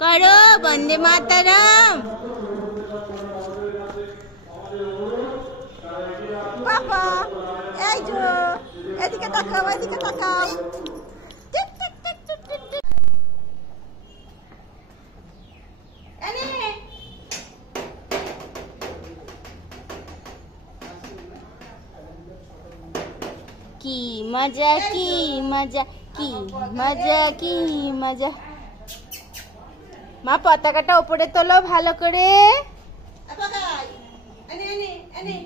করো বন্দে মাতরম। পাপা এই যে এদিকে তাকাও, এদিকে তাকাও। কি মজা কি মজা কি মজা কি মজা। মা পতাকাটা উপরে তোলো ভালো করে। এনে এনে এনে